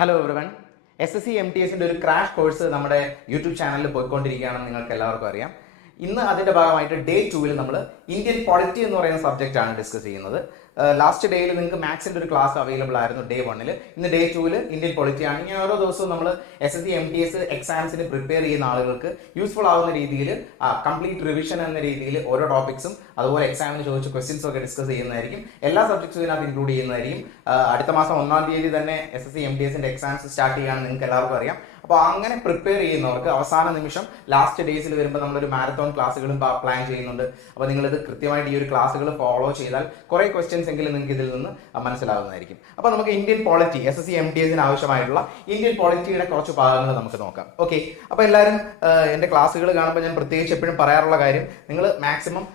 Hello everyone. SSC MTSന്റെ ഒരു crash course നമ്മുടെ YouTube ചാനലിൽ പോയിക്കൊണ്ടിരിക്കുകയാണെന്ന് നിങ്ങൾക്ക് എല്ലാവർക്കും അറിയാം. ഇന്ന് അതിന്റെ ഭാഗമായിട്ട് ഡേ 2 നമ്മൾ ഇന്ത്യൻ പൊളിറ്റി എന്ന് പറയുന്ന സബ്ജക്റ്റ് ആണ് ഡിസ്കസ് ചെയ്യുന്നത്. ലാസ്റ്റ് ഡേയിൽ നിങ്ങൾക്ക് മാത്സിന്റെ ഒരു ക്ലാസ് അവൈലബിൾ ആയിരുന്നു ഡേ 1. ഇന്ന് ഡേ 2 ഇന്ത്യൻ പൊളിറ്റി ആണ്. ഇങ്ങനെ ഓരോ ദിവസവും നമ്മൾ SSC MTS എക്സാംസിന് പ്രിപ്പയർ ചെയ്യുന്ന ആളുകൾക്ക് യൂസ്ഫുൾ ആവുന്ന രീതിയിൽ കംപ്ലീറ്റ് റിവിഷൻ എന്ന രീതിയിൽ ഓരോ ടോപ്പിക്സും അതുപോലെ എക്സാമിന് ചോദിച്ച ക്വസ്റ്റ്യൻസും ഒക്കെ ഡിസ്കസ് ചെയ്യുന്നതായിരിക്കും. എല്ലാ സബ്ജക്ട്സും ഇതിനകത്ത് ഇൻക്ലൂഡ് ചെയ്യുന്നതായിരിക്കും. അടുത്ത മാസം 1-ാം തീയതി തന്നെ SSC MTSന്റെ എക്സാംസ് സ്റ്റാർട്ട് ചെയ്യുകയാണെന്ന് നിങ്ങൾക്ക് എല്ലാവർക്കും അറിയാം. അപ്പോൾ അങ്ങനെ പ്രിപ്പയർ ചെയ്യുന്നവർക്ക് അവസാന നിമിഷം ലാസ്റ്റ് ഡേയ്സിൽ വരുമ്പോൾ നമ്മളൊരു മാരത്തോൺ ക്ലാസ്സുകളും പ്ലാൻ ചെയ്യുന്നുണ്ട്. അപ്പോൾ നിങ്ങളിത് കൃത്യമായിട്ട് ഈ ഒരു ക്ലാസ്സുകൾ ഫോളോ ചെയ്താൽ കുറേ ക്വസ്റ്റ്യൻസ് എങ്കിലും നിങ്ങൾക്ക് ഇതിൽ നിന്ന് മനസ്സിലാവുന്നതായിരിക്കും. അപ്പോൾ നമുക്ക് ഇന്ത്യൻ പോളിറ്റി SSC MTSന് ആവശ്യമായിട്ടുള്ള ഇന്ത്യൻ പോളിറ്റിയുടെ കുറച്ച് ഭാഗങ്ങൾ നമുക്ക് നോക്കാം. ഓക്കെ, അപ്പോൾ എല്ലാവരും എൻ്റെ ക്ലാസ്സുകൾ കാണുമ്പോൾ ഞാൻ പ്രത്യേകിച്ച് എപ്പോഴും പറയാറുള്ള കാര്യം, നിങ്ങൾ മാക്സിമം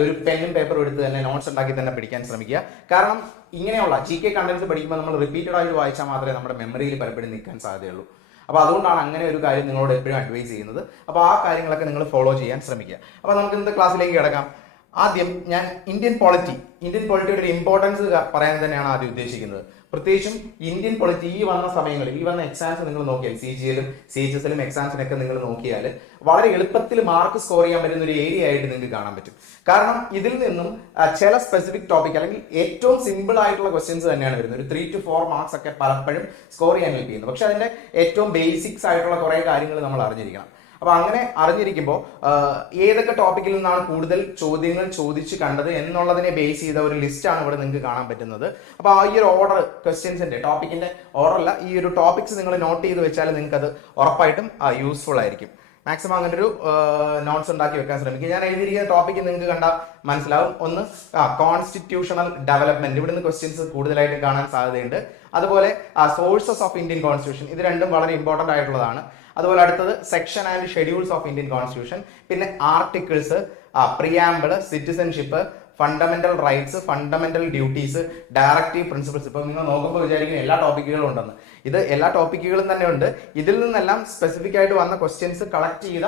ഒരു പെന്നും പേപ്പറും എടുത്ത് തന്നെ നോട്ട്സ് ഉണ്ടാക്കി തന്നെ പഠിക്കാൻ ശ്രമിക്കുക. കാരണം ഇങ്ങനെയുള്ള GK കണ്ടന്റ്സ് പഠിക്കുമ്പോൾ നമ്മൾ റിപ്പീറ്റഡ് ആയിട്ട് വായിച്ചാൽ മാത്രമേ നമ്മുടെ മെമ്മറിയിൽ പലപ്പോഴും നിൽക്കാൻ സാധ്യതയുള്ളൂ. അപ്പോൾ അതുകൊണ്ടാണ് അങ്ങനെ ഒരു കാര്യം നിങ്ങളോട് എപ്പോഴും അഡ്വൈസ് ചെയ്യുന്നത്. അപ്പോൾ ആ കാര്യങ്ങളൊക്കെ നിങ്ങൾ ഫോളോ ചെയ്യാൻ ശ്രമിക്കുക. അപ്പോൾ നമുക്ക് ഇന്നത്തെ ക്ലാസ്സിലേക്ക് കിടക്കാം. ആദ്യം ഞാൻ ഇന്ത്യൻ പൊളിറ്റിയുടെ ഒരു ഇമ്പോർട്ടൻസ് പറയാൻ തന്നെയാണ് ആദ്യം ഉദ്ദേശിക്കുന്നത്. പ്രത്യേകിച്ചും ഇന്ത്യൻ പൊളിറ്റി ഈ വന്ന സമയങ്ങളിൽ, ഈ വന്ന എക്സാംസ് നിങ്ങൾ നോക്കിയാൽ, CGLലും CHSലും എക്സാംസിനൊക്കെ നിങ്ങൾ നോക്കിയാൽ വളരെ എളുപ്പത്തിൽ മാർക്ക് സ്കോർ ചെയ്യാൻ പറ്റുന്ന ഒരു ഏരിയ ആയിട്ട് നിങ്ങൾക്ക് കാണാൻ പറ്റും. കാരണം ഇതിൽ നിന്നും ചില സ്പെസിഫിക് ടോപ്പിക് അല്ലെങ്കിൽ ഏറ്റവും സിമ്പിൾ ആയിട്ടുള്ള ക്വസ്റ്റ്യൻസ് തന്നെയാണ് വരുന്നത്. ഒരു 3 to 4 മാർക്സ് ഒക്കെ പലപ്പോഴും സ്കോർ ചെയ്യാൻ ഹെൽപ്പ് ചെയ്യുന്നത്. പക്ഷെ അതിന്റെ ഏറ്റവും ബേസിക്സ് ആയിട്ടുള്ള കുറേ കാര്യങ്ങൾ നമ്മൾ അറിഞ്ഞിരിക്കണം. അപ്പോൾ അങ്ങനെ അറിഞ്ഞിരിക്കുമ്പോൾ ഏതൊക്കെ ടോപ്പിക്കിൽ നിന്നാണ് കൂടുതൽ ചോദ്യങ്ങൾ ചോദിച്ച് കണ്ടത് എന്നുള്ളതിനെ ബേസ് ചെയ്ത ഒരു ലിസ്റ്റാണ് ഇവിടെ നിങ്ങൾക്ക് കാണാൻ പറ്റുന്നത്. അപ്പോൾ ആ ഈ ഒരു ഓർഡർ, ക്വസ്റ്റ്യൻസിന്റെ ടോപ്പിക്കിന്റെ ഓർഡർ അല്ല, ഈ ഒരു ടോപ്പിക്സ് നിങ്ങൾ നോട്ട് ചെയ്ത് വെച്ചാൽ നിങ്ങൾക്ക് അത് ഉറപ്പായിട്ടും യൂസ്ഫുൾ ആയിരിക്കും. മാക്സിമം അങ്ങനെ ഒരു നോട്ട്സ് ഉണ്ടാക്കി വെക്കാൻ ശ്രമിക്കുക. ഞാൻ എഴുതിയിരിക്കുന്ന ടോപ്പിക്ക് നിങ്ങൾക്ക് കണ്ടാൽ മനസ്സിലാവും. ഒന്ന് കോൺസ്റ്റിറ്റ്യൂഷണൽ ഡെവലപ്മെന്റ്, ഇവിടുന്ന് ക്വസ്റ്റ്യൻസ് കൂടുതലായിട്ട് കാണാൻ സാധ്യതയുണ്ട്. അതുപോലെ സോഴ്സസ് ഓഫ് ഇന്ത്യൻ കോൺസ്റ്റിറ്റ്യൂഷൻ, ഇത് രണ്ടും വളരെ ഇമ്പോർട്ടൻ്റ് ആയിട്ടുള്ളതാണ്. അതുപോലെ അടുത്തത് section and schedules of Indian constitution, പിന്നെ articles, preamble, citizenship, fundamental rights, fundamental duties, directive principles. ഇപ്പൊ നിങ്ങൾ നോക്കുമ്പോൾ വിചാരിക്കും എല്ലാ ടോപ്പിക്കുകളും ഉണ്ടെന്ന്. ഇത് എല്ലാ ടോപ്പിക്കുകളും തന്നെ ഉണ്ട്. ഇതിൽ നിന്നെല്ലാം സ്പെസിഫിക് ആയിട്ട് വന്ന ക്വസ്റ്റ്യൻസ് കളക്ട് ചെയ്ത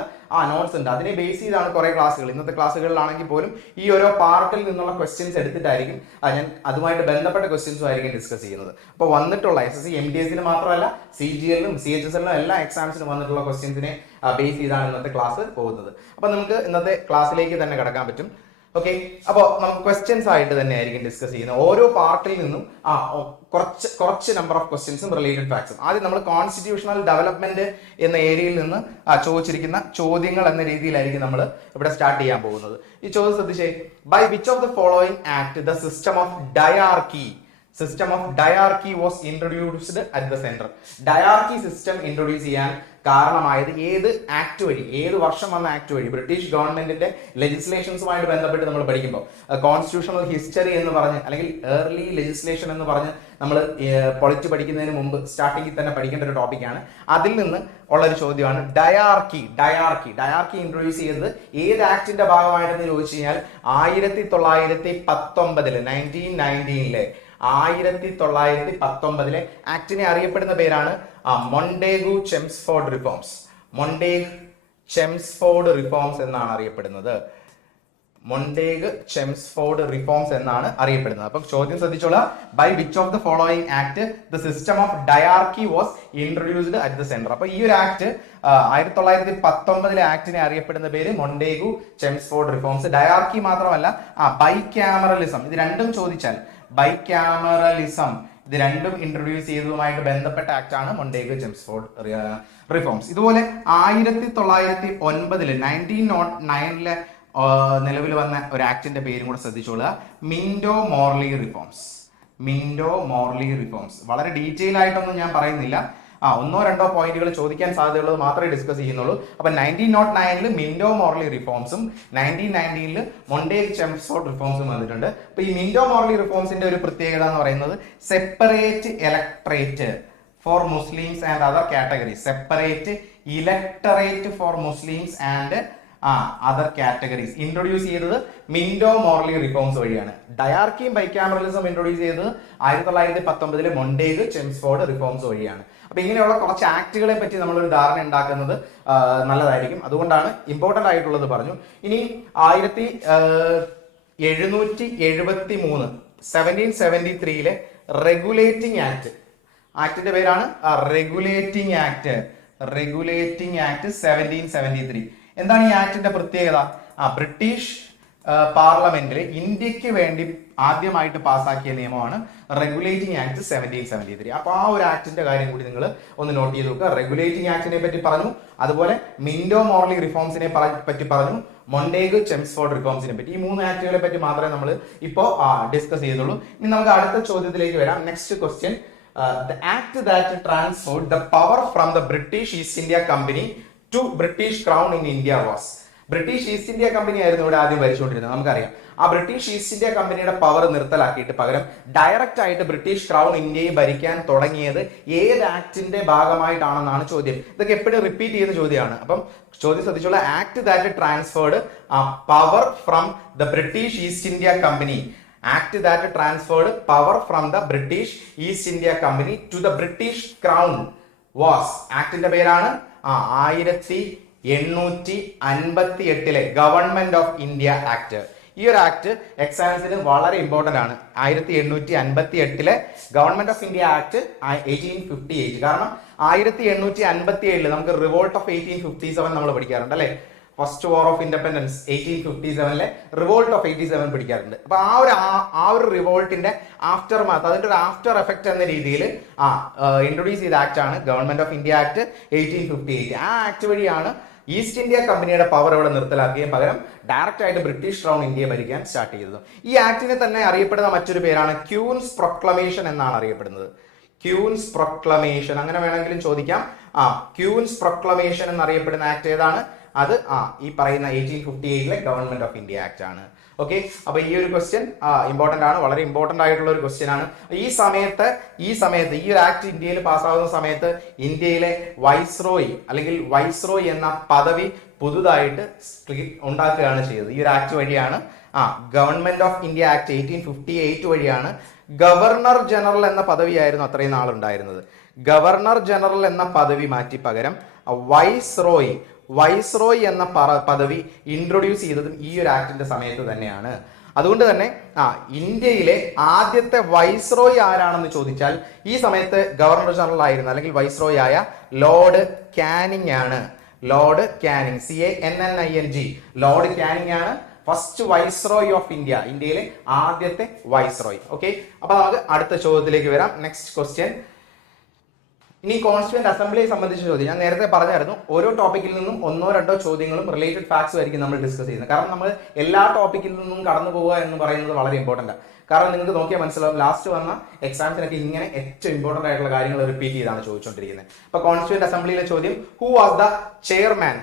നോട്ട്സ് ഉണ്ട്. അതിനെ ബേസ് ചെയ്താണ് കുറെ ക്ലാസ്സുകൾ. ഇന്നത്തെ ക്ലാസ്സുകളിലാണെങ്കിൽ പോലും ഈ ഓരോ പാർട്ടിൽ നിന്നുള്ള ക്വസ്റ്റ്യൻസ് എടുത്തിട്ടായിരിക്കും ഞാൻ അതുമായിട്ട് ബന്ധപ്പെട്ട ക്വസ്റ്റ്യൻസും ആയിരിക്കും ഡിസ്കസ് ചെയ്യുന്നത്. അപ്പോൾ വന്നിട്ടുള്ള SSC MTSന് മാത്രമല്ല CGLനും CHSലും എല്ലാ എക്സാംസിനും വന്നിട്ടുള്ള ക്വസ്റ്റ്യൻസിനെ ബേസ് ചെയ്താണ് ഇന്നത്തെ ക്ലാസ് പോകുന്നത്. അപ്പോൾ നമുക്ക് ഇന്നത്തെ ക്ലാസ്സിലേക്ക് തന്നെ കടക്കാൻ പറ്റും. ഓക്കെ, അപ്പോൾ നമുക്ക് ക്വസ്റ്റ്യൻസ് ആയിട്ട് തന്നെ ആയിരിക്കും ഡിസ്കസ് ചെയ്യുന്നത്. ഓരോ പാർട്ടിൽ നിന്നും കുറച്ച് നമ്പർ ഓഫ് ക്വസ്റ്റ്യൻസും റിലേറ്റഡ് ഫാക്ട്സും. ആദ്യം നമ്മൾ കോൺസ്റ്റിറ്റ്യൂഷണൽ ഡെവലപ്മെന്റ് എന്ന ഏരിയയിൽ നിന്ന് ചോദിച്ചിരിക്കുന്ന ചോദ്യങ്ങൾ എന്ന രീതിയിലായിരിക്കും നമ്മൾ ഇവിടെ സ്റ്റാർട്ട് ചെയ്യാൻ പോകുന്നത്. ഈ ചോദ്യം ശ്രദ്ധിച്ചേ. By which of the following act the system of diarchy was introduced at the centre. Diarchy system introduce ചെയ്യാൻ കാരണമായത് ഏത് ആക്ട് വഴി, ഏത് വർഷം വന്ന ആക്ട് വഴി? ബ്രിട്ടീഷ് ഗവൺമെന്റിന്റെ ലെജിസ്ലേഷൻസുമായിട്ട് ബന്ധപ്പെട്ട് നമ്മൾ പഠിക്കുമ്പോൾ കോൺസ്റ്റിറ്റ്യൂഷണൽ ഹിസ്റ്ററി എന്ന് പറഞ്ഞ്, അല്ലെങ്കിൽ ഏർലി ലെജിസ്ലേഷൻ എന്ന് പറഞ്ഞ് നമ്മൾ പൊളിറ്റി പഠിക്കുന്നതിന് മുമ്പ് സ്റ്റാർട്ടിങ്ങിൽ തന്നെ പഠിക്കേണ്ട ഒരു ടോപ്പിക്കാണ്. അതിൽ നിന്ന് ഉള്ളൊരു ചോദ്യമാണ് ഡയാർക്കി ഇൻട്രൊഡ്യൂസ് ചെയ്തത് ഏത് ആക്ടിന്റെ ഭാഗമായിട്ടെന്ന് ചോദിച്ചു കഴിഞ്ഞാൽ 1919 ആക്ടിനെ അറിയപ്പെടുന്ന പേരാണ് മൊണ്ടേഗു-ചെംസ്ഫോർഡ് റിഫോംസ് എന്നാണ് അറിയപ്പെടുന്നത്. അപ്പൊ ചോദ്യം ശ്രദ്ധിച്ചോളാം. By which of the following act the system of diarchy was introduced at the centre. അപ്പൊ ഈ ഒരു ആക്ട് 1919 ആക്ടിനെ അറിയപ്പെടുന്ന പേര് മൊണ്ടേഗു-ചെംസ്ഫോർഡ് റിഫോംസ്. ഡയാർക്കി മാത്രമല്ല, ബൈക്യാമറലിസം, ഇത് രണ്ടും ചോദിച്ചാൽ ഇത് രണ്ടും ഇൻട്രൊഡ്യൂസ് ചെയ്തതുമായിട്ട് ബന്ധപ്പെട്ട ആക്ട് ആണ് മൊണ്ടേഗു-ചെംസ്ഫോർഡ് റിഫോംസ്. ഇതുപോലെ 1909 നിലവിൽ വന്ന ഒരു ആക്ടിന്റെ പേരും കൂടെ ശ്രദ്ധിച്ചോളുക. Minto Morley reforms. വളരെ ഡീറ്റെയിൽ ആയിട്ടൊന്നും ഞാൻ പറയുന്നില്ല. 1-2 പോയിന്റുകൾ ചോദിക്കാൻ സാധ്യതയുള്ളത് മാത്രമേ ഡിസ്കസ് ചെയ്യുന്നുള്ളൂ. അപ്പൊ 1909 മിന്റോ മോർലി റിഫോംസും 1919 മൊണ്ടേഗു-ചെംസ്ഫോർഡ് റിഫോംസും വന്നിട്ടുണ്ട്. അപ്പൊ ഈ മിന്റോ മോർലി റിഫോംസിന്റെ ഒരു പ്രത്യേകത എന്ന് പറയുന്നത് separate electorate four Muslims and other categories. Separate electorate four Muslims and other categories introduce ചെയ്തത് മിന്റോ മോർലി റിഫോംസ് വഴിയാണ്. ഡയാർക്കിയും ബൈക്യാമറലിസം ഇൻട്രൊഡ്യൂസ് ചെയ്തത് 1919 മൊണ്ടേഗു-ചെംസ്ഫോർഡ് റിഫോംസ് വഴിയാണ്. അപ്പൊ ഇങ്ങനെയുള്ള കുറച്ച് ആക്ടുകളെ പറ്റി നമ്മളൊരു ധാരണ ഉണ്ടാക്കുന്നത് നല്ലതായിരിക്കും. അതുകൊണ്ടാണ് ഇമ്പോർട്ടന്റ് ആയിട്ടുള്ളത് പറഞ്ഞു. ഇനി 1773 റെഗുലേറ്റിംഗ് ആക്ട് ആക്ടിന്റെ പേരാണ് റെഗുലേറ്റിംഗ് ആക്ട്. Regulating act 1773. എന്താണ് ഈ ആക്ടിന്റെ പ്രത്യേകത? ബ്രിട്ടീഷ് പാർലമെന്റിൽ ഇന്ത്യക്ക് വേണ്ടി ആദ്യമായിട്ട് പാസ്സാക്കിയ നിയമമാണ് റെഗുലേറ്റിംഗ് ആക്ട് 1773. അപ്പൊ ആ ഒരു ആക്ടിന്റെ കാര്യം കൂടി നിങ്ങൾ ഒന്ന് നോട്ട് ചെയ്ത് നോക്കുക. റെഗുലേറ്റിംഗ് ആക്ടിനെ പറ്റി പറഞ്ഞു, അതുപോലെ മിന്റോ മോർലി റിഫോംസിനെ പറ്റി പറഞ്ഞു, മൊണ്ടേഗ് ചെംസ്ഫോർഡ് റിഫോംസിനെ പറ്റി. ഈ 3 ആക്ടുകളെ പറ്റി മാത്രമേ നമ്മൾ ഇപ്പോൾ ഡിസ്കസ് ചെയ്തുള്ളൂ. ഇനി നമുക്ക് അടുത്ത ചോദ്യത്തിലേക്ക് വരാം. Next question, the act that transferred the power from the British East India Company to British Crown in India was. British East India company ആയിരുന്നു ഇവിടെ ആദ്യം ഭരിച്ചുകൊണ്ടിരുന്നത്. നമുക്കറിയാം ആ ബ്രിട്ടീഷ് ഈസ്റ്റ് ഇന്ത്യ കമ്പനിയുടെ പവർ നിർത്തലാക്കിയിട്ട് പകരം ഡയറക്റ്റ് ആയിട്ട് ബ്രിട്ടീഷ് ക്രൗൺ ഇന്ത്യയെ ഭരിക്കാൻ തുടങ്ങിയത് ഏത് ആക്ടിന്റെ ഭാഗമായിട്ടാണെന്നാണ് ചോദ്യം. ഇതൊക്കെ എപ്പോഴും റിപ്പീറ്റ് ചെയ്യുന്ന ചോദ്യമാണ്. അപ്പം ചോദ്യം ശ്രദ്ധിച്ചുള്ള, act that transferred power from the British East India company. Act that transferred power from the British East India company to the British crown was. ആക്ടിന്റെ പേരാണ് 1858 ഗവൺമെന്റ് ഓഫ് ഇന്ത്യ ആക്ട്. ഈ ഒരു ആക്ട് എക്സാംസിന് വളരെ ഇമ്പോർട്ടന്റ് ആണ്. 1858 government of India act 1858. കാരണം 1857 നമുക്ക് revolt of 1857 നമ്മൾ പഠിക്കാറുണ്ട് അല്ലെ. First war of independence 1857 revolt of 87 പഠിക്കാറുണ്ട്. അപ്പൊ ആ ഒരു റിവോൾട്ടിന്റെ ആഫ്റ്റർ മാത്ത്, അതിന്റെ ഒരു ആഫ്റ്റർ എഫക്ട് എന്ന രീതിയിൽ ഇൻട്രൊഡ്യൂസ് ചെയ്ത ആക്ട് ആണ് ഗവൺമെന്റ് ഓഫ് ഇന്ത്യ ആക്ട് 1858. ആ ആക്ട് വഴിയാണ് ഈസ്റ്റ് ഇന്ത്യ കമ്പനിയുടെ പവർ ഇവിടെ നിർത്തലാക്കുകയും പകരം ഡയറക്റ്റ് ആയിട്ട് ബ്രിട്ടീഷ് ക്രൗൺ ഇന്ത്യയെ ഭരിക്കാൻ സ്റ്റാർട്ട് ചെയ്തത്. ഈ ആക്ടിനെ തന്നെ അറിയപ്പെടുന്ന മറ്റൊരു പേരാണ് ക്യൂൻസ് പ്രൊക്ലമേഷൻ എന്നാണ് അറിയപ്പെടുന്നത്. ക്യൂൻസ് പ്രൊക്ലമേഷൻ അങ്ങനെ വേണമെങ്കിലും ചോദിക്കാം. ക്യൂൻസ് പ്രൊക്ലമേഷൻ എന്നറിയപ്പെടുന്ന ആക്ട് ഏതാണ്? അത് ഈ പറയുന്ന 1858 ഗവൺമെന്റ് ഓഫ് ഇന്ത്യ ആക്ട് ആണ്. ഓക്കെ, അപ്പൊ ഈ ഒരു ക്വസ്റ്റ്യൻ ഇമ്പോർട്ടന്റ് ആണ്, വളരെ ഇമ്പോർട്ടന്റ് ആയിട്ടുള്ള ഒരു ക്വസ്റ്റ്യൻ ആണ്. ഈ സമയത്ത് ഈ ഒരു ആക്ട് ഇന്ത്യയിൽ പാസ്സാകുന്ന സമയത്ത് ഇന്ത്യയിലെ വൈസ്രോയി അല്ലെങ്കിൽ വൈസ്രോയി എന്ന പദവി പുതുതായിട്ട് ഉണ്ടാക്കുകയാണ് ചെയ്തത്. ഈ ഒരു ആക്ട് വഴിയാണ് ഗവൺമെന്റ് ഓഫ് ഇന്ത്യ ആക്ട് 1858 വഴിയാണ് ഗവർണർ ജനറൽ എന്ന പദവിയായിരുന്നു അത്രയും നാളുണ്ടായിരുന്നത്. ഗവർണർ ജനറൽ എന്ന പദവി മാറ്റി പകരം വൈസ്രോയി എന്ന പദവി ഇൻട്രൊഡ്യൂസ് ചെയ്തതും ഈ ഒരു ആക്ടിന്റെ സമയത്ത് തന്നെയാണ്. അതുകൊണ്ട് തന്നെ ഇന്ത്യയിലെ ആദ്യത്തെ വൈസ്രോയി ആരാണെന്ന് ചോദിച്ചാൽ ഈ സമയത്ത് ഗവർണർ ജനറൽ ആയിരുന്ന അല്ലെങ്കിൽ വൈസ്രോയി ആയ ലോർഡ് കാനിങ് ആണ്. Lord Canning, CANNING, Lord Canning ആണ് ഫസ്റ്റ് വൈസ്രോയി ഓഫ് ഇന്ത്യ, ഇന്ത്യയിലെ ആദ്യത്തെ വൈസ്രോയി. ഓക്കെ, അപ്പൊ നമുക്ക് അടുത്ത ചോദ്യത്തിലേക്ക് വരാം. നെക്സ്റ്റ് ക്വസ്റ്റ്യൻ, ഇനി കോൺസ്റ്റിറ്റ്യൂവന്റ് അസംബ്ലിയെ സംബന്ധിച്ച ചോദ്യം. ഞാൻ നേരത്തെ പറഞ്ഞായിരുന്നു ഓരോ ടോപ്പിക്കിൽ നിന്നും 1-2 ചോദ്യങ്ങളും റിലേറ്റഡ് ഫാക്ട്സും ആയിരിക്കും നമ്മൾ ഡിസ്കസ് ചെയ്യുന്നത്. കാരണം നമ്മൾ എല്ലാ ടോപ്പിക്കിൽ നിന്നും കടന്നു പോവുക എന്ന് പറയുന്നത് വളരെ ഇമ്പോർട്ടൻ്റ് ആണ്. കാരണം നിങ്ങൾക്ക് നോക്കിയാൽ മനസ്സിലാവും, ലാസ്റ്റ് വന്ന എക്സാംസിനൊക്കെ ഇങ്ങനെ ഏറ്റവും ഇമ്പോർട്ടൻ്റ് ആയിട്ടുള്ള കാര്യങ്ങൾ റിപ്പീറ്റ് ചെയ്താണ് ചോദിച്ചുകൊണ്ടിരിക്കുന്നത്. അപ്പൊ കോൺസ്റ്റിറ്റ്യൂവന്റ് അസംബ്ലിയിലെ ചോദ്യം, who was the chairman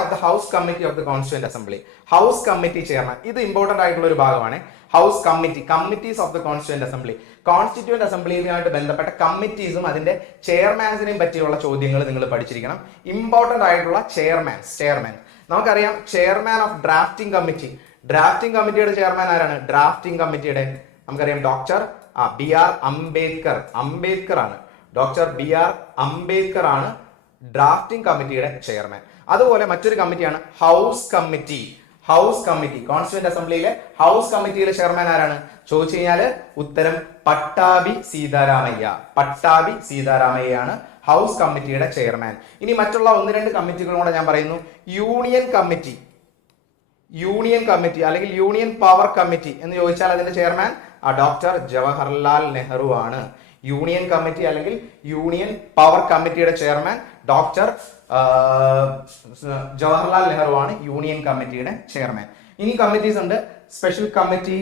of the House Committee of the Constituent Assembly? House Committee Chairman. ഇത് ഇമ്പോർട്ടന്റ് ആയിട്ടുള്ള ഒരു ഭാഗമാണ്. House committee, committees of the constituent assembly. Constituent അസംബ്ലിയുമായിട്ട് ബന്ധപ്പെട്ട കമ്മിറ്റീസും അതിന്റെ ചെയർമാൻസിനെയും പറ്റിയുള്ള ചോദ്യങ്ങൾ നിങ്ങൾ പഠിച്ചിരിക്കണം. ഇമ്പോർട്ടന്റ് ആയിട്ടുള്ള ചെയർമാൻ നമുക്കറിയാം. Chairman of drafting committee. Drafting കമ്മിറ്റിയുടെ ചെയർമാൻ ആരാണ്? ഡ്രാഫ്റ്റിംഗ് കമ്മിറ്റിയുടെ നമുക്കറിയാം ഡോക്ടർ BR അംബേദ്കർ ആണ്. ഡോക്ടർ BR അംബേദ്കർ ആണ് ഡ്രാഫ്റ്റിംഗ് കമ്മിറ്റിയുടെ ചെയർമാൻ. അതുപോലെ മറ്റൊരു കമ്മിറ്റിയാണ് ഹൗസ് കമ്മിറ്റി. കോൺസ്റ്റിറ്റ്യൂവന്റ് അസംബ്ലിയിലെ ഹൗസ് കമ്മിറ്റിയിലെ ചെയർമാൻ ആരാണ് ചോദിച്ചു കഴിഞ്ഞാൽ ഉത്തരം പട്ടാഭി സീതാരാമയ്യയാണ് ഹൗസ് കമ്മിറ്റിയുടെ ചെയർമാൻ. ഇനി മറ്റുള്ള 1-2 കമ്മിറ്റികളും കൂടെ ഞാൻ പറയുന്നു. യൂണിയൻ കമ്മിറ്റി അല്ലെങ്കിൽ യൂണിയൻ പവർ കമ്മിറ്റി എന്ന് ചോദിച്ചാൽ അതിന്റെ ചെയർമാൻ ഡോക്ടർ ജവഹർലാൽ നെഹ്റു ആണ്. യൂണിയൻ കമ്മിറ്റി അല്ലെങ്കിൽ യൂണിയൻ പവർ കമ്മിറ്റിയുടെ ചെയർമാൻ ഡോക്ടർ ജവഹർലാൽ നെഹ്റു ആണ് യൂണിയൻ കമ്മിറ്റിയുടെ ചെയർമാൻ. ഇനി കമ്മിറ്റീസ് ഉണ്ട്. Special committee,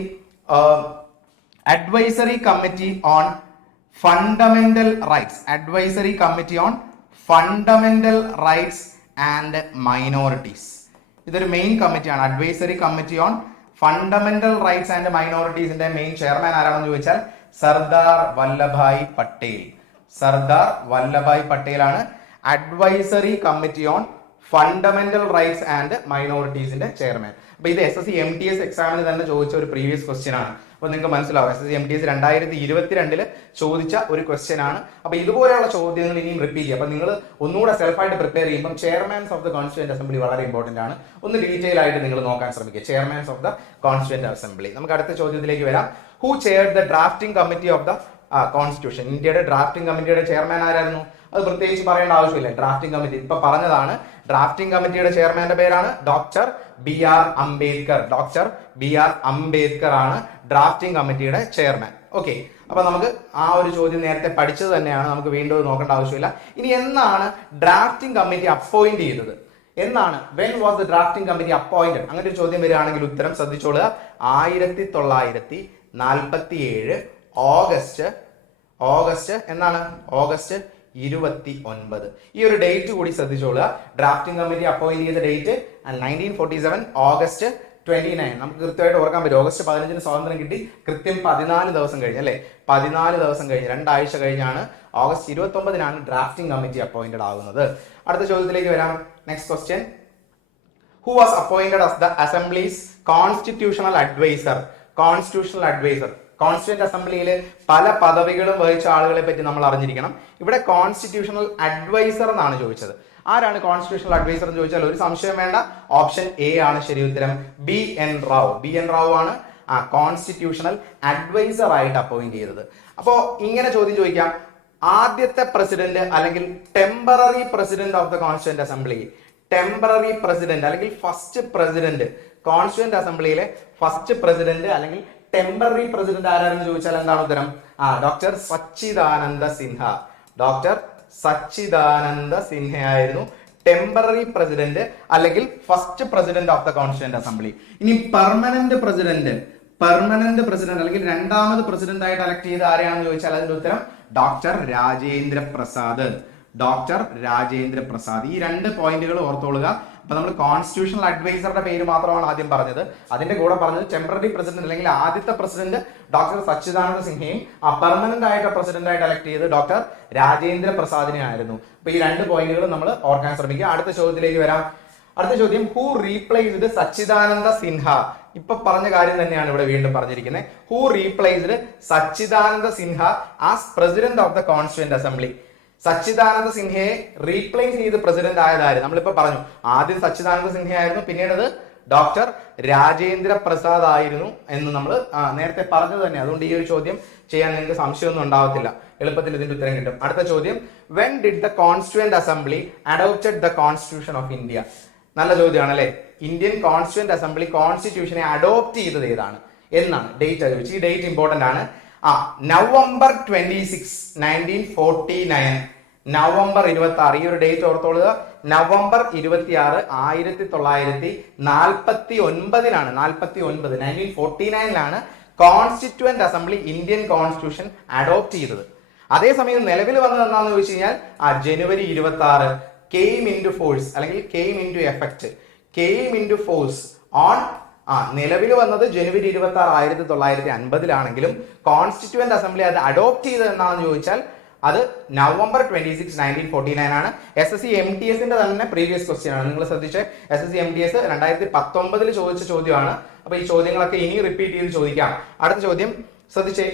advisory committee on fundamental rights and minorities. ഇതൊരു മെയിൻ കമ്മിറ്റിയാണ്. Advisory committee on fundamental rights and മൈനോറിറ്റീസിന്റെ മെയിൻ ചെയർമാൻ ആരാണെന്ന് ചോദിച്ചാൽ സർദാർ വല്ലഭായ് പട്ടേൽ ആണ് advisory committee on fundamental rights and മൈനോറിറ്റീസിന്റെ ചെയർമാൻ. അപ്പോൾ ഇത് SSC MTS എക്സാമിന് തന്നെ ചോദിച്ച ഒരു പ്രീവിയസ് ക്വസ്റ്റ്യൻ ആണ്. അപ്പോൾ നിങ്ങൾക്ക് മനസ്സിലാവും SSC MTS 2022 ചോദിച്ച ഒരു ക്വസ്റ്റ്യൻ ആണ്. അപ്പോൾ ഇതുപോലെയുള്ള ചോദ്യങ്ങൾ ഇനിയും റിപ്പീറ്റ് ചെയ്യുക. അപ്പോൾ നിങ്ങൾ ഒന്നുകൂടെ സെൽഫായിട്ട് പ്രിപ്പയർ ചെയ്യുമ്പോൾ chairmans of the constituent assembly വളരെ ഇമ്പോർട്ടന്റ് ആണ്. ഒന്ന് ഡീറ്റെയിൽ ആയിട്ട് നിങ്ങൾ നോക്കാൻ ശ്രമിക്കുക. Chairmans of the constituent assembly. നമുക്ക് അടുത്ത ചോദ്യത്തിലേക്ക് വരാം. Who chaired the drafting committee of the constitution? ഇന്ത്യയുടെ ഡ്രാഫ്റ്റിംഗ് കമ്മിറ്റിയുടെ ചെയർമാൻ ആരായിരുന്നു? അത് പ്രത്യേകിച്ച് പറയേണ്ട ആവശ്യമില്ല. ഡ്രാഫ്റ്റിംഗ് കമ്മിറ്റി ഇപ്പൊ പറഞ്ഞതാണ്. ഡ്രാഫ്റ്റിംഗ് കമ്മിറ്റിയുടെ ചെയർമാന്റെ പേരാണ് doctor BR Ambedkar. Doctor BR Ambedkar ആണ് ഡ്രാഫ്റ്റിംഗ് കമ്മിറ്റിയുടെ ചെയർമാൻ. ഓക്കെ, അപ്പൊ നമുക്ക് ആ ഒരു ചോദ്യം നേരത്തെ പഠിച്ചത് തന്നെയാണ്, നമുക്ക് വീണ്ടും നോക്കേണ്ട ആവശ്യമില്ല. ഇനി എന്നാണ് ഡ്രാഫ്റ്റിംഗ് കമ്മിറ്റി അപ്പോയിന്റ് ചെയ്തത്? എന്നാണ് when was the drafting committee appointed? അങ്ങനെ ഒരു ചോദ്യം വരികയാണെങ്കിൽ ഉത്തരം ശ്രദ്ധിച്ചോളുക. 1947 ഓഗസ്റ്റ് എന്നാണ്? ഓഗസ്റ്റ് 29. ഈ ഒരു ഡേറ്റ് കൂടി ശ്രദ്ധിച്ചോളുക. ഡ്രാഫ്റ്റിംഗ് കമ്മിറ്റി അപ്പോയിന്റ് ചെയ്ത ഡേറ്റ് 1947 ഓഗസ്റ്റ് 29. നമുക്ക് കൃത്യമായിട്ട് ഓർക്കാൻ പറ്റും. ഓഗസ്റ്റ് 15 സ്വാതന്ത്ര്യം കിട്ടി. കൃത്യം 14 ദിവസം കഴിഞ്ഞ് അല്ലെ? 14 ദിവസം കഴിഞ്ഞ് 2 ആഴ്ച കഴിഞ്ഞാണ് ഓഗസ്റ്റ് 29 ഡ്രാഫ്റ്റിംഗ് കമ്മിറ്റി അപ്പോയിന്റഡ് ആകുന്നത്. അടുത്ത ചോദ്യത്തിലേക്ക് വരാം. Next question. Who was appointed as the assembly's constitutional adviser? Constitutional adviser. Constituent അസംബ്ലിയിൽ പല പദവികളും വഹിച്ച ആളുകളെ പറ്റി നമ്മൾ അറിഞ്ഞിരിക്കണം. ഇവിടെ കോൺസ്റ്റിറ്റ്യൂഷണൽ അഡ്വൈസർ എന്നാണ് ചോദിച്ചത്. ആരാണ് കോൺസ്റ്റിറ്റ്യൂഷണൽ അഡ്വൈസർ എന്ന് ചോദിച്ചാൽ ഒരു സംശയം വേണ്ട, ഓപ്ഷൻ A ആണ് ശരി ഉത്തരം. BN റാവു. BN റാവു ആണ് കോൺസ്റ്റിറ്റ്യൂഷണൽ അഡ്വൈസർ ആയിട്ട് അപ്പോയിന്റ് ചെയ്തത്. അപ്പോ ഇങ്ങനെ ചോദ്യം ചോദിക്കാം. ആദ്യത്തെ പ്രസിഡന്റ് അല്ലെങ്കിൽ temporary president of the constituent assembly, temporary president അല്ലെങ്കിൽ ഫസ്റ്റ് പ്രസിഡന്റ്, കോൺസ്റ്റിറ്റ്യൂന്റ് അസംബ്ലിയിലെ ഫസ്റ്റ് പ്രസിഡന്റ് അല്ലെങ്കിൽ ടെമ്പററി പ്രസിഡന്റ് ആരാണെന്ന് ചോദിച്ചാൽ എന്താണ് ഉത്തരം? ഡോക്ടർ സച്ചിദാനന്ദ സിൻഹ. ഡോക്ടർ സച്ചിദാനന്ദ സിൻഹ ആയിരുന്നു ടെമ്പററി പ്രസിഡന്റ് അല്ലെങ്കിൽ first president of the constituent assembly. ഇനി പെർമനന്റ് പ്രസിഡന്റ് അല്ലെങ്കിൽ രണ്ടാമത് പ്രസിഡന്റ് ആയിട്ട് എലക്ട് ചെയ്ത് ആരെയാണെന്ന് ചോദിച്ചാൽ അതിന്റെ ഉത്തരം ഡോക്ടർ രാജേന്ദ്ര പ്രസാദ്. ഡോക്ടർ രാജേന്ദ്ര പ്രസാദ്. ഈ 2 പോയിന്റുകൾ ഓർത്തോളുക. അപ്പൊ നമ്മൾ കോൺസ്റ്റിറ്റ്യൂഷണൽ അഡ്വൈസറുടെ പേര് മാത്രമാണ് ആദ്യം പറഞ്ഞത്. അതിന്റെ കൂടെ പറഞ്ഞത് ടെമ്പററി പ്രസിഡന്റ് അല്ലെങ്കിൽ ആദ്യത്തെ പ്രസിഡന്റ് ഡോക്ടർ സച്ചിദാനന്ദ സിൻഹയും പെർമനന്റ് ആയിട്ട് പ്രസിഡന്റ് ആയിട്ട് എലക്ട് ചെയ്ത് ഡോക്ടർ രാജേന്ദ്ര പ്രസാദിനെ ആയിരുന്നു. അപ്പൊ ഈ 2 പോയിന്റുകൾ നമ്മൾ ഓർക്കാൻ ശ്രമിക്കുക. അടുത്ത ചോദ്യത്തിലേക്ക് വരാം. അടുത്ത ചോദ്യം. Who replaced Sachchidananda Sinha? ഇപ്പൊ പറഞ്ഞ കാര്യം തന്നെയാണ് ഇവിടെ വീണ്ടും പറഞ്ഞിരിക്കുന്നത്. Who replaced Sachchidananda Sinha as president of the constituent assembly? Sachchidananda സിൻഹയെ റീപ്ലേസ് ചെയ്ത് പ്രസിഡന്റ് ആയതായിരുന്നു. നമ്മളിപ്പോ പറഞ്ഞു ആദ്യം സച്ചിദാനന്ദ സിൻഹ ആയിരുന്നു, പിന്നീട് അത് ഡോക്ടർ രാജേന്ദ്ര പ്രസാദ് ആയിരുന്നു എന്ന് നമ്മൾ നേരത്തെ പറഞ്ഞത് തന്നെ. അതുകൊണ്ട് ഈ ഒരു ചോദ്യം ചെയ്യാൻ നിങ്ങൾക്ക് സംശയമൊന്നും ഉണ്ടാവത്തില്ല, എളുപ്പത്തിൽ ഇതിന്റെ ഉത്തരം കിട്ടും. അടുത്ത ചോദ്യം. When did the constituent assembly adopted the constitution of India? നല്ല ചോദ്യമാണ് അല്ലെ? ഇന്ത്യൻ കോൺസ്റ്റിറ്റ്യൂന്റ് അസംബ്ലി കോൺസ്റ്റിറ്റ്യൂഷനെ അഡോപ്റ്റ് ചെയ്തത് ഏതാണ് എന്നാണ് ഡേറ്റ് ചോദിച്ചു. ഈ ഡേറ്റ് ഇമ്പോർട്ടന്റ് ആണ്. നവംബർ 26, 1949. നവംബർ 26. ഈ ഒരു ഡേറ്റ് ഓർത്തോളുക. November 26, 1949 1949 constituent assembly Indian constitution adopt ചെയ്തത്. അതേസമയം നിലവിൽ വന്നത് എന്താണെന്ന് ചോദിച്ചു കഴിഞ്ഞാൽ ജനുവരി 26 came into force അല്ലെങ്കിൽ came into effect, came into force on നിലവിൽ വന്നത് ജനുവരി 26, 1950 കോൺസ്റ്റിറ്റ്യൂന്റ് അസംബ്ലി അത് അഡോപ്റ്റ് ചെയ്തത് എന്നാണെന്ന് ചോദിച്ചാൽ അത് നവംബർ 26, 1949 ആണ്. SSC MTS തന്നെ പ്രീവിയസ് ക്വസ്റ്റ്യൻ ആണ്. നിങ്ങൾ ശ്രദ്ധിച്ച് SSC MTS 2019 ചോദിച്ച ചോദ്യമാണ്. അപ്പൊ ഈ ചോദ്യങ്ങളൊക്കെ ഇനി റിപ്പീറ്റ് ചെയ്ത് ചോദിക്കാം. അടുത്ത ചോദ്യം ശ്രദ്ധിച്ച്.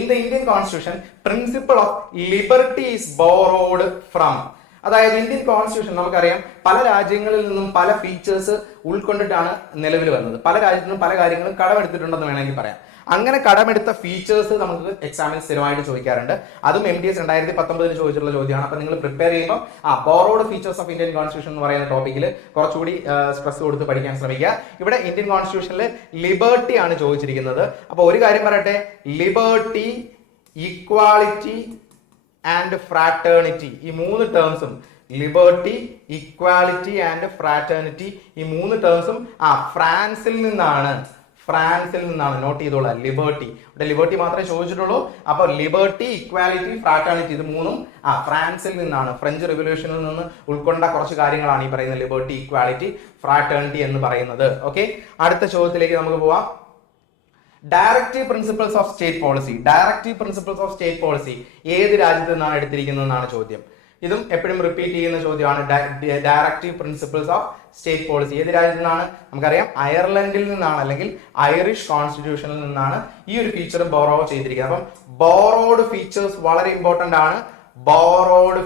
In the Indian constitution principle of liberty is borrowed from? അതായത് ഇന്ത്യൻ കോൺസ്റ്റിറ്റ്യൂഷൻ നമുക്കറിയാം പല രാജ്യങ്ങളിൽ നിന്നും പല ഫീച്ചേഴ്സ് ഉൾക്കൊണ്ടിട്ടാണ് നിലവിൽ വന്നത്. പല രാജ്യത്തു നിന്നും പല കാര്യങ്ങളും കടമെടുത്തിട്ടുണ്ടെന്ന് വേണമെങ്കിൽ പറയാം. അങ്ങനെ കടമെടുത്ത ഫീച്ചേഴ്സ് നമുക്ക് എക്സാമിൽ സ്ഥിരമായിട്ട് ചോദിക്കാറുണ്ട്. അതും MTS 2019 ചോദിച്ചിട്ടുള്ള ചോദ്യമാണ്. അപ്പൊ നിങ്ങൾ പ്രിപ്പയർ ചെയ്യുമ്പോൾ borrowed features of Indian constitution എന്ന് പറയുന്ന ടോപ്പിക്കിൽ കുറച്ചുകൂടി സ്ട്രെസ് കൊടുത്ത് പഠിക്കാൻ ശ്രമിക്കുക. ഇവിടെ ഇന്ത്യൻ കോൺസ്റ്റിറ്റ്യൂഷനിൽ ലിബർട്ടി ആണ് ചോദിച്ചിരിക്കുന്നത്. അപ്പൊ ഒരു കാര്യം പറയട്ടെ, ലിബർട്ടി, ഈക്വാളിറ്റി ആൻഡ് ഫ്രാറ്റേണിറ്റി, ഈ 3 ടേംസും, ലിബർട്ടി, ഇക്വാലിറ്റി ആൻഡ് ഫ്രാറ്റേണിറ്റി, ഈ 3 ടേംസും ഫ്രാൻസിൽ നിന്നാണ്. നോട്ട് ചെയ്തോളാം. ലിബർട്ടി, ഇവിടെ ലിബർട്ടി മാത്രമേ ചോദിച്ചിട്ടുള്ളൂ. അപ്പൊ ലിബർട്ടി, ഇക്വാലിറ്റി, ഫ്രാറ്റേണിറ്റി ഇത് 3ഉം ഫ്രാൻസിൽ നിന്നാണ്. ഫ്രഞ്ച് റെവല്യൂഷനിൽ നിന്ന് ഉൾക്കൊണ്ട കുറച്ച് കാര്യങ്ങളാണ് ഈ പറയുന്ന ലിബർട്ടി, ഇക്വാലിറ്റി, ഫ്രാറ്റേണിറ്റി എന്ന് പറയുന്നത്. ഓക്കെ, അടുത്ത ചോദ്യത്തിലേക്ക് നമുക്ക് പോവാം. Directive principles of state policy. Directive principles of state policy ഏത് രാജ്യത്ത് നിന്നാണ് എടുത്തിരിക്കുന്നതെന്നാണ് ചോദ്യം. ഇതും എപ്പോഴും റിപ്പീറ്റ് ചെയ്യുന്ന ചോദ്യമാണ്. Directive principles of state policy ഏത് രാജ്യത്തു നിന്നാണ്? നമുക്കറിയാം അയർലൻഡിൽ നിന്നാണ്, അല്ലെങ്കിൽ ഐറിഷ് കോൺസ്റ്റിറ്റ്യൂഷനിൽ നിന്നാണ് ഈ ഒരു ഫീച്ചർ ബോറോ ചെയ്തിരിക്കുന്നത്. അപ്പം ബോറോഡ് ഫീച്ചേഴ്സ് വളരെ ഇമ്പോർട്ടന്റ് ആണ്. ബോറോഡ്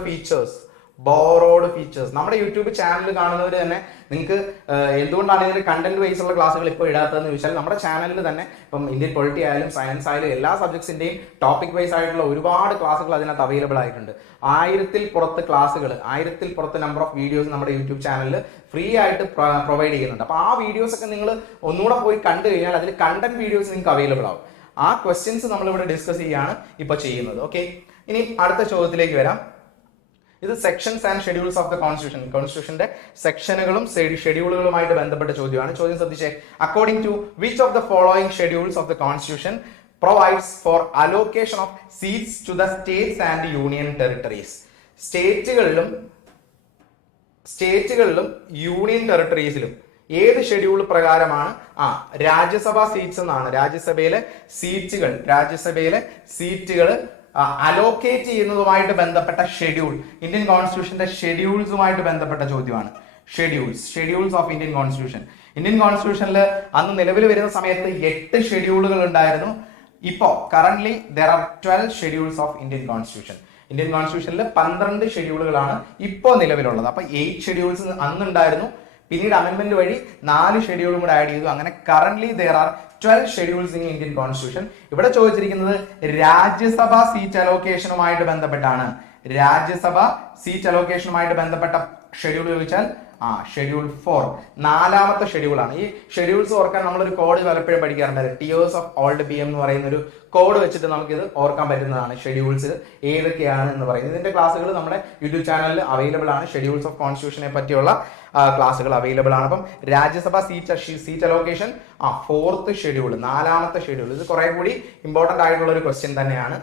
ഫീച്ചേഴ്സ് നമ്മുടെ യൂട്യൂബ് ചാനൽ കാണുന്നവർ തന്നെ നിങ്ങൾക്ക് എന്തുകൊണ്ടാണ് ഇതിന് കണ്ടന്റ് വൈസ് ഉള്ള ക്ലാസ്സുകൾ ഇപ്പോൾ ഇടാത്തതെന്ന് ചോദിച്ചാൽ, നമ്മുടെ ചാനലിൽ തന്നെ ഇപ്പം ഇന്ത്യൻ പൊളിറ്റി ആയാലും സയൻസ് ആയാലും എല്ലാ സബ്ജക്ട്സിന്റെയും ടോപ്പിക് വൈസ് ആയിട്ടുള്ള ഒരുപാട് ക്ലാസ്സുകൾ അതിനകത്ത് അവൈലബിൾ ആയിട്ടുണ്ട്. 1000-ൽ പുറത്ത് ക്ലാസ്സുകൾ, 1000-ൽ പുറത്ത് നമ്പർ ഓഫ് വീഡിയോസ് നമ്മുടെ യൂട്യൂബ് ചാനലിൽ ഫ്രീ ആയിട്ട് പ്രൊവൈഡ് ചെയ്യുന്നുണ്ട്. അപ്പോൾ ആ വീഡിയോസ് ഒക്കെ നിങ്ങൾ ഒന്നുകൂടെ പോയി കണ്ടു കഴിഞ്ഞാൽ അതിൽ കണ്ടന്റ് വീഡിയോസ് നിങ്ങൾക്ക് അവൈലബിൾ ആവും. ആ ക്വസ്റ്റ്യൻസ് നമ്മളിവിടെ ഡിസ്കസ് ചെയ്യാണ് ഇപ്പോൾ ചെയ്യുന്നത്. ഓക്കെ, ഇനി അടുത്ത ചോദ്യത്തിലേക്ക് വരാം. ഇത് sections and schedules of the constitution, കോൺസ്റ്റിറ്റ്യൂഷന്റെ സെക്ഷനുകളും ഷെഡ്യൂളുകളുമായിട്ട് ബന്ധപ്പെട്ട ചോദ്യമാണ്. ചോദ്യം ശ്രദ്ധിച്ചേ. According to which of the following schedules of the constitution provides for allocation of seats to the states and union territories. സ്റ്റേറ്റുകളിലും യൂണിയൻ ടെറിട്ടറീസിലും ഏത് ഷെഡ്യൂൾ പ്രകാരമാണ് രാജ്യസഭാ സീറ്റ്സ് എന്നാണ്, രാജ്യസഭയിലെ സീറ്റുകൾ അലോക്കേറ്റ് ചെയ്യുന്നതുമായിട്ട് ബന്ധപ്പെട്ട ഷെഡ്യൂൾ, ഇന്ത്യൻ കോൺസ്റ്റിറ്റ്യൂഷന്റെ ഷെഡ്യൂൾസുമായിട്ട് ബന്ധപ്പെട്ട ചോദ്യമാണ്. Schedules of Indian constitution. Indian കോൺസ്റ്റിറ്റ്യൂഷനിൽ അന്ന് നിലവിൽ വരുന്ന സമയത്ത് 8 ഷെഡ്യൂളുകൾ ഉണ്ടായിരുന്നു. ഇപ്പോ currently there are 12 schedules of Indian constitution. Indian കോൺസ്റ്റിറ്റ്യൂഷനിൽ 12 ഷെഡ്യൂളുകളാണ് ഇപ്പോൾ നിലവിലുള്ളത്. അപ്പൊ 8 ഷെഡ്യൂൾസ് അന്നുണ്ടായിരുന്നു. പിന്നീട് അമെന്റ്മെന്റ് വഴി 4 ഷെഡ്യൂളും കൂടെ ആഡ് ചെയ്തു. അങ്ങനെ currently there are 12 schedules in Indian constitution. ഇവിടെ ചോദിച്ചിരിക്കുന്നത് രാജ്യസഭാ സീറ്റ് അലോക്കേഷനുമായിട്ട് ബന്ധപ്പെട്ടാണ്. രാജ്യസഭ സീറ്റ് അലോക്കേഷനുമായിട്ട് ബന്ധപ്പെട്ട ഷെഡ്യൂൾ ചോദിച്ചാൽ ഷെഡ്യൂൾ 4, 4ാമത്തെ ഷെഡ്യൂളാണ്. ഈ ഷെഡ്യൂൾസ് ഓർക്കാൻ നമ്മളൊരു കോഡ് പലപ്പോഴും പഠിക്കാറുണ്ട്. Tears of old P M എന്ന് പറയുന്ന ഒരു കോഡ് വെച്ചിട്ട് നമുക്കിത് ഓർക്കാൻ പറ്റുന്നതാണ്. ഷെഡ്യൂൾസ് ഏതൊക്കെയാണ് എന്ന് പറയുന്നത്. ഇതിന്റെ ക്ലാസ്സുകൾ നമ്മുടെ യൂട്യൂബ് ചാനലിൽ അവൈലബിൾ ആണ്. ഷെഡ്യൂൾസ് ഓഫ് കോൺസ്റ്റിറ്റ്യൂഷനെ പറ്റിയുള്ള ക്ലാസ്സുകൾ അവൈലബിൾ ആണ്. അപ്പം Rajya Sabha seat allocation 4th schedule, 4ാമത്തെ ഷെഡ്യൂൾ. ഇത് കുറെ കൂടി ഇമ്പോർട്ടന്റ് ആയിട്ടുള്ള ഒരു ക്വസ്റ്റ്യൻ തന്നെയാണ്.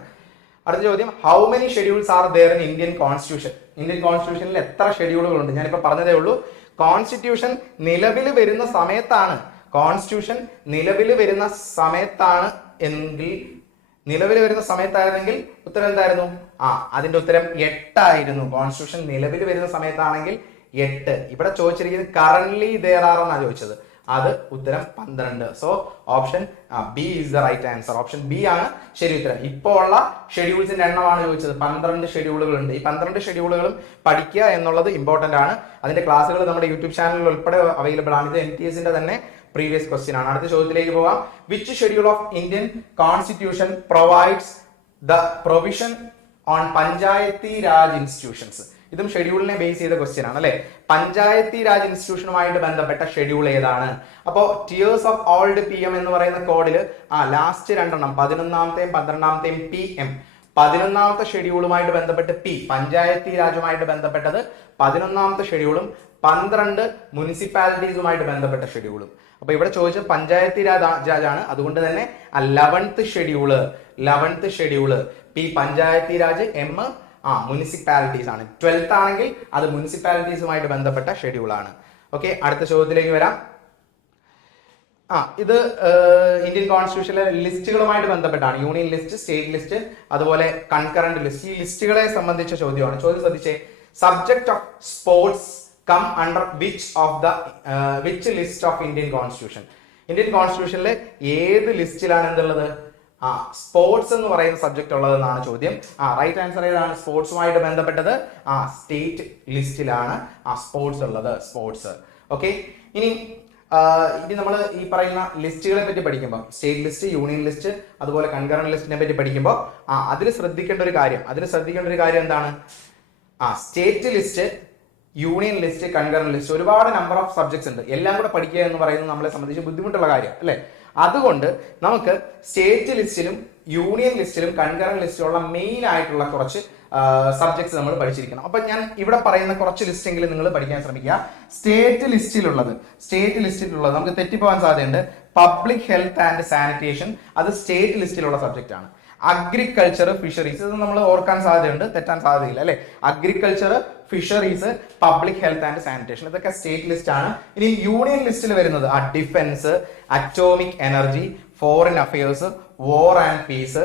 അടുത്ത ചോദ്യം, how many schedules are there in Indian constitution? Indian കോൺസ്റ്റിറ്റ്യൂഷനിൽ എത്ര ഷെഡ്യൂളുകളുണ്ട്? ഞാനിപ്പോൾ പറഞ്ഞതേ ഉള്ളൂ. കോൺസ്റ്റിറ്റ്യൂഷൻ നിലവിൽ വരുന്ന സമയത്താണ് ഉത്തരം എന്തായിരുന്നു? അതിന്റെ ഉത്തരം 8 ആയിരുന്നു. കോൺസ്റ്റിറ്റ്യൂഷൻ നിലവിൽ വരുന്ന സമയത്താണെങ്കിൽ 8. ഇവിടെ ചോദിച്ചിരിക്കുന്നത് കറന്റ്ലി ദെയർ ആർ എന്നാണ് ചോദിച്ചത്. അത് ഉത്തരം 12. So option B is the right answer. Option B ആണ് ശരി ഉത്തരം. ഇപ്പോൾ ഉള്ള ഷെഡ്യൂൾസിന്റെ എണ്ണമാണ് ചോദിച്ചത്. 12 ഷെഡ്യൂളുകളുണ്ട്. ഈ 12 ഷെഡ്യൂളുകളും പഠിക്കുക എന്നുള്ളത് ഇമ്പോർട്ടന്റ് ആണ്. അതിന്റെ ക്ലാസ്സുകൾ നമ്മുടെ യൂട്യൂബ് ചാനലിൽ ഉൾപ്പെടെ അവൈലബിൾ ആണ്. ഇത് NTSന്റെ തന്നെ പ്രീവിയസ് ക്വസ്റ്റ്യൻ ആണ്. അടുത്ത ചോദ്യത്തിലേക്ക് പോവാം. Which schedule of Indian constitution provides the provision on Panchayati Raj institutions? ഇതും ഷെഡ്യൂളിനെ ബേസ് ചെയ്ത ക്വസ്റ്റ്യൻ ആണ് അല്ലെ. പഞ്ചായത്തി രാജ് ഇൻസ്റ്റിറ്റ്യൂഷനുമായിട്ട് ബന്ധപ്പെട്ട ഷെഡ്യൂൾ ഏതാണ്? അപ്പോ tears of old P M എന്ന് പറയുന്ന കോഡിൽ ലാസ്റ്റ് 2 11ാമത്തെയും 12ാമത്തെയും PM, 11ാമത്തെ ഷെഡ്യൂളുമായിട്ട് ബന്ധപ്പെട്ട് പഞ്ചായത്തി രാജുമായിട്ട് ബന്ധപ്പെട്ടത് 11ാമത്തെ ഷെഡ്യൂളും 12 മുനിസിപ്പാലിറ്റീസുമായിട്ട് ബന്ധപ്പെട്ട ഷെഡ്യൂളും. അപ്പൊ ഇവിടെ ചോദിച്ചത് പഞ്ചായത്തി രാജാണ്. അതുകൊണ്ട് തന്നെ 11th schedule Panchayati Raj, municipalities ആണ്. 12th ആണെങ്കിൽ അത് മുനിസിപ്പാലിറ്റീസുമായിട്ട് ബന്ധപ്പെട്ട ഷെഡ്യൂളാണ്. ഓക്കെ, അടുത്ത ചോദ്യത്തിലേക്ക് വരാം. ഇത് ഇന്ത്യൻ കോൺസ്റ്റിറ്റ്യൂഷനിലെ ലിസ്റ്റുകളുമായിട്ട് ബന്ധപ്പെട്ടാണ്. യൂണിയൻ ലിസ്റ്റ്, സ്റ്റേറ്റ് ലിസ്റ്റ്, അതുപോലെ കൺകറന്റ് ലിസ്റ്റ്. ഈ ലിസ്റ്റുകളെ സംബന്ധിച്ച ചോദ്യമാണ്. ചോദ്യം ശ്രദ്ധിച്ചേ. Subject of sports come under which list of Indian constitution? Indian കോൺസ്റ്റിറ്റ്യൂഷനിലെ ഏത് ലിസ്റ്റിലാണ് എന്തുള്ളത്? സ്പോർട്സ് എന്ന് പറയുന്ന സബ്ജക്ട് ഉള്ളതെന്നാണ് ചോദ്യം. റൈറ്റ് ആൻസർ ഏതാണ്? സ്പോർട്സുമായിട്ട് ബന്ധപ്പെട്ടത് സ്റ്റേറ്റ് ലിസ്റ്റിലാണ് സ്പോർട്സ് ഉള്ളത്. സ്പോർട്സ്. ഓക്കെ, ഇനി നമ്മൾ ഈ പറയുന്ന ലിസ്റ്റുകളെ പറ്റി പഠിക്കുമ്പോൾ, സ്റ്റേറ്റ് ലിസ്റ്റ്, യൂണിയൻ ലിസ്റ്റ്, അതുപോലെ കൺകറന്റ് ലിസ്റ്റിനെ പറ്റി പഠിക്കുമ്പോൾ അതിൽ ശ്രദ്ധിക്കേണ്ട ഒരു കാര്യം എന്താണ്? State list, union list, concurrent list, ഒരുപാട് നമ്പർ ഓഫ് സബ്ജക്ട്സ് ഉണ്ട്. എല്ലാം കൂടെ പഠിക്കുക എന്ന് പറയുന്നത് നമ്മളെ സംബന്ധിച്ച് ബുദ്ധിമുട്ടുള്ള കാര്യം അല്ലെ. അതുകൊണ്ട് നമുക്ക് സ്റ്റേറ്റ് ലിസ്റ്റിലും യൂണിയൻ ലിസ്റ്റിലും കൺകറന്റ് ലിസ്റ്റിലുള്ള മെയിൻ ആയിട്ടുള്ള കുറച്ച് സബ്ജക്ട്സ് നമ്മൾ പഠിച്ചിരിക്കണം. അപ്പൊ ഞാൻ ഇവിടെ പറയുന്ന കുറച്ച് ലിസ്റ്റ് എങ്കിലും നിങ്ങൾ പഠിക്കാൻ ശ്രമിക്കുക. സ്റ്റേറ്റ് ലിസ്റ്റിലുള്ളത് നമുക്ക് തെറ്റിപ്പോകാൻ സാധ്യതയുണ്ട്. പബ്ലിക് ഹെൽത്ത് ആൻഡ് സാനിറ്റേഷൻ, അത് സ്റ്റേറ്റ് ലിസ്റ്റിലുള്ള സബ്ജക്റ്റ് ആണ്. അഗ്രികൾച്ചർ, ഫിഷറീസ്, ഇത് നമ്മൾ ഓർക്കാൻ സാധ്യതയുണ്ട്, തെറ്റാൻ സാധ്യതയില്ല അല്ലെ. Agriculture, fisheries, public health and sanitation, ഇതൊക്കെ സ്റ്റേറ്റ് ലിസ്റ്റ് ആണ്. ഇനി യൂണിയൻ ലിസ്റ്റിൽ വരുന്നത് defence, atomic energy, foreign affairs, war and piece,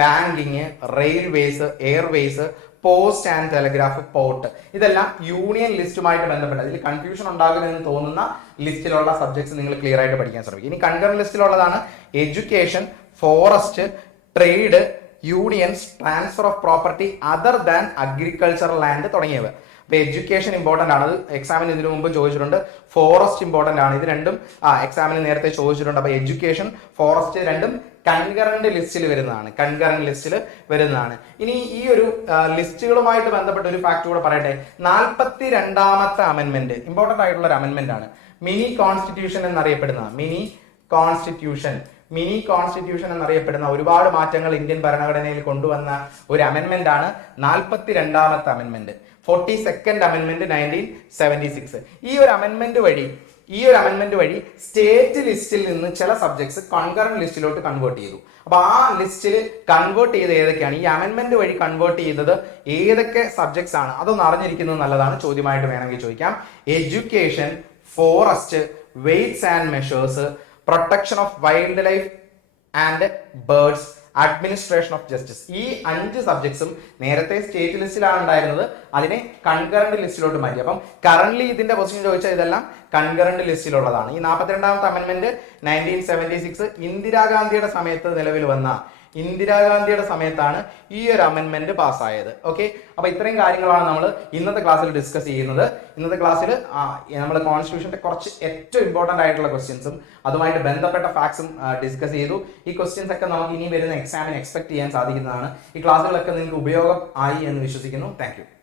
banking, railways, Airways, post and telegraph port. ഇതെല്ലാം യൂണിയൻ ലിസ്റ്റുമായിട്ട് ബന്ധപ്പെട്ട, ഇതിൽ കൺഫ്യൂഷൻ ഉണ്ടാകുമെന്ന് തോന്നുന്ന ലിസ്റ്റിലുള്ള സബ്ജക്ട്സ് നിങ്ങൾ ക്ലിയർ ആയിട്ട് പഠിക്കാൻ ശ്രമിക്കും. ഇനി കൺകറന്റ് ലിസ്റ്റിലുള്ളതാണ് education, forest, trade, unions, transfer of property other than agricultural land തുടങ്ങിയവ. അപ്പൊ എഡ്യൂക്കേഷൻ ഇമ്പോർട്ടന്റ് ആണ്, എക്സാമിന് ഇതിനു മുമ്പ് ചോദിച്ചിട്ടുണ്ട്. ഫോറസ്റ്റ് ഇമ്പോർട്ടന്റ് ആണ്, ഇത് രണ്ടും എക്സാമിന് നേരത്തെ ചോദിച്ചിട്ടുണ്ട്. അപ്പൊ എഡ്യൂക്കേഷൻ, ഫോറസ്റ്റ് രണ്ടും കൺകറന്റ് ലിസ്റ്റിൽ വരുന്നതാണ്. ഇനി ഈ ഒരു ലിസ്റ്റുകളുമായിട്ട് ബന്ധപ്പെട്ട ഒരു ഫാക്ട് കൂടെ പറയട്ടെ. 42ാമത്തെ അമെന്റ്മെന്റ് ഇമ്പോർട്ടന്റ് ആയിട്ടുള്ള ഒരു അമെന്റ്മെന്റ് ആണ്. മിനി കോൺസ്റ്റിറ്റ്യൂഷൻ എന്നറിയപ്പെടുന്ന ഒരുപാട് മാറ്റങ്ങൾ ഇന്ത്യൻ ഭരണഘടനയിൽ കൊണ്ടുവന്ന ഒരു അമെന്റ്മെന്റ് ആണ് 42ാമത്തെ അമെന്റ്മെന്റ്. 42nd amendment 1976. ഈ ഒരു അമെന്റ്മെന്റ് വഴി സ്റ്റേറ്റ് ലിസ്റ്റിൽ നിന്ന് ചില സബ്ജക്ട്സ് കൺകറന്റ് ലിസ്റ്റിലോട്ട് കൺവേർട്ട് ചെയ്തു. അപ്പൊ ആ ലിസ്റ്റിൽ കൺവേർട്ട് ചെയ്ത് ഏതൊക്കെയാണ്, ഈ അമെന്റ്മെന്റ് വഴി കൺവേർട്ട് ചെയ്തത് ഏതൊക്കെ സബ്ജക്ട്സ് ആണ്, അതൊന്ന് അറിഞ്ഞിരിക്കുന്നത് നല്ലതാണ്. ചോദ്യമായിട്ട് വേണമെങ്കിൽ ചോദിക്കാം. Education, forest, weights and measures, protection of wild life and birds, administration of justice. ഈ 5 സബ്ജക്ട്സും നേരത്തെ സ്റ്റേറ്റ് ലിസ്റ്റിലാണ് ഉണ്ടായിരുന്നത്, അതിനെ കൺകറന്റ് ലിസ്റ്റിലോട്ട് മാറ്റി. അപ്പം കറന്റ് ഇതിന്റെ പൊസിഷൻ ചോദിച്ചാൽ ഇതെല്ലാം കൺകറന്റ് ലിസ്റ്റിലുള്ളതാണ്. ഈ 42ാമത്തെ അമെന്റ്മെന്റ് 1976 ഇന്ദിരാഗാന്ധിയുടെ സമയത്താണ് ഈ ഒരു അമെന്റ്മെന്റ് പാസ്സായത്. ഓക്കെ, അപ്പൊ ഇത്രയും കാര്യങ്ങളാണ് നമ്മൾ ഇന്നത്തെ ക്ലാസ്സിൽ ഡിസ്കസ് ചെയ്യുന്നത്. ഇന്നത്തെ ക്ലാസ്സിൽ നമ്മൾ കോൺസ്റ്റിറ്റ്യൂഷന്റെ കുറച്ച് ഏറ്റവും ഇമ്പോർട്ടന്റ് ആയിട്ടുള്ള ക്വസ്റ്റ്യൻസും അതുമായിട്ട് ബന്ധപ്പെട്ട ഫാക്ട്സും ഡിസ്കസ് ചെയ്തു. ഈ ക്വസ്റ്റ്യൻസ് ഒക്കെ നമുക്ക് ഇനി വരുന്ന എക്സാമിന് എക്സ്പെക്ട് ചെയ്യാൻ സാധിക്കുന്നതാണ്. ഈ ക്ലാസ്സുകളൊക്കെ നിങ്ങൾക്ക് ഉപയോഗം ആയി എന്ന് വിശ്വസിക്കുന്നു. Thank you.